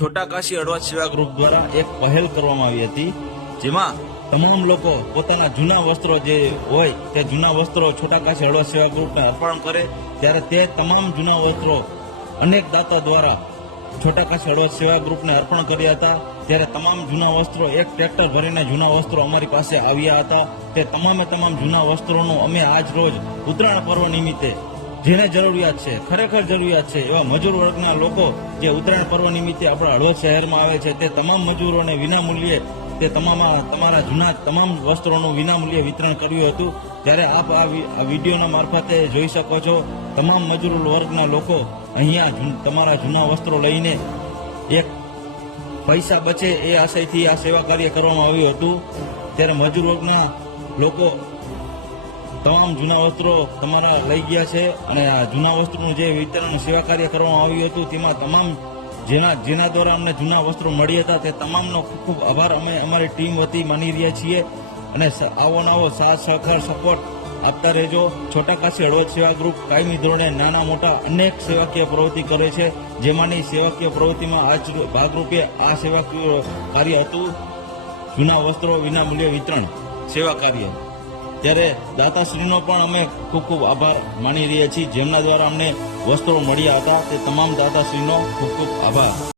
છોટા કાશી હળવદ સેવા ગ્રુપ દ્વારા એક પહેલ કરવામાં આવી હતી, જેમાં તમામ લોકો પોતાના જૂના વસ્ત્રો જે હોય તે જૂના વસ્ત્રો છોટા કાશી હળવદ સેવા ગ્રુપને અર્પણ કરે, ત્યારે તે તમામ જૂના વસ્ત્રો અનેક દાતા દ્વારા છોટા કાશી હળવદ સેવા ગ્રુપને અર્પણ કર્યા હતા। ત્યારે તમામ જૂના વસ્ત્રો એક ટ્રેક્ટર ભરીને જૂના વસ્ત્રો અમારી પાસે આવ્યા હતા। તે તમામે તમામ જૂના વસ્ત્રોનું અમે આજ રોજ ઉત્તરાયણ પર્વ નિમિત્તે જેને જરૂરિયાત છે, ખરેખર જરૂરિયાત છે એવા મજૂર વર્ગના લોકો જે ઉત્તરાયણ પર્વ નિમિત્તે આપણા હળવદ શહેરમાં આવે છે, તે તમામ મજૂરોને વિના મૂલ્યે તે તમારા જૂના તમામ વસ્ત્રોનું વિનામૂલ્યે વિતરણ કર્યું હતું। ત્યારે આપ આ વિડીયોના મારફતે જોઈ શકો છો, તમામ મજૂર વર્ગના લોકો અહીંયા તમારા જૂના વસ્ત્રો લઈને એક પૈસા બચે એ આશયથી આ સેવા કાર્ય કરવામાં આવ્યું હતું। ત્યારે મજૂર વર્ગના લોકો તમામ જૂના વસ્ત્રો તમારા લઈ ગયા છે અને આ જૂના વસ્ત્રોનું જે વિતરણ સેવા કાર્ય કરવામાં આવ્યું હતું, તેમાં તમામ જેના દ્વારા અમને જૂના વસ્ત્રો મળ્યા હતા તે તમામનો ખૂબ ખૂબ આભાર અમે અમારી ટીમ વતી માની રહ્યા છીએ। અને આવો નવો સાથ સહકાર સપોર્ટ આપતા રહેજો। છોટા કાશી હળવદ સેવા ગ્રુપ કાયમી ધોરણે નાના મોટા અનેક સેવાકીય પ્રવૃત્તિ કરે છે, જેમાંની સેવાકીય પ્રવૃત્તિમાં આજ ભાગરૂપે આ સેવાકીય કાર્ય હતું, જૂના વસ્ત્રો વિનામૂલ્યે વિતરણ સેવા કાર્ય। ત્યારે દાતાશ્રીનો પણ અમે ખૂબ ખૂબ આભાર માની રહ્યા છીએ, જેમના દ્વારા અમને વસ્ત્રો મળ્યા હતા, તે તમામ દાતાશ્રીનો ખૂબ ખૂબ આભાર।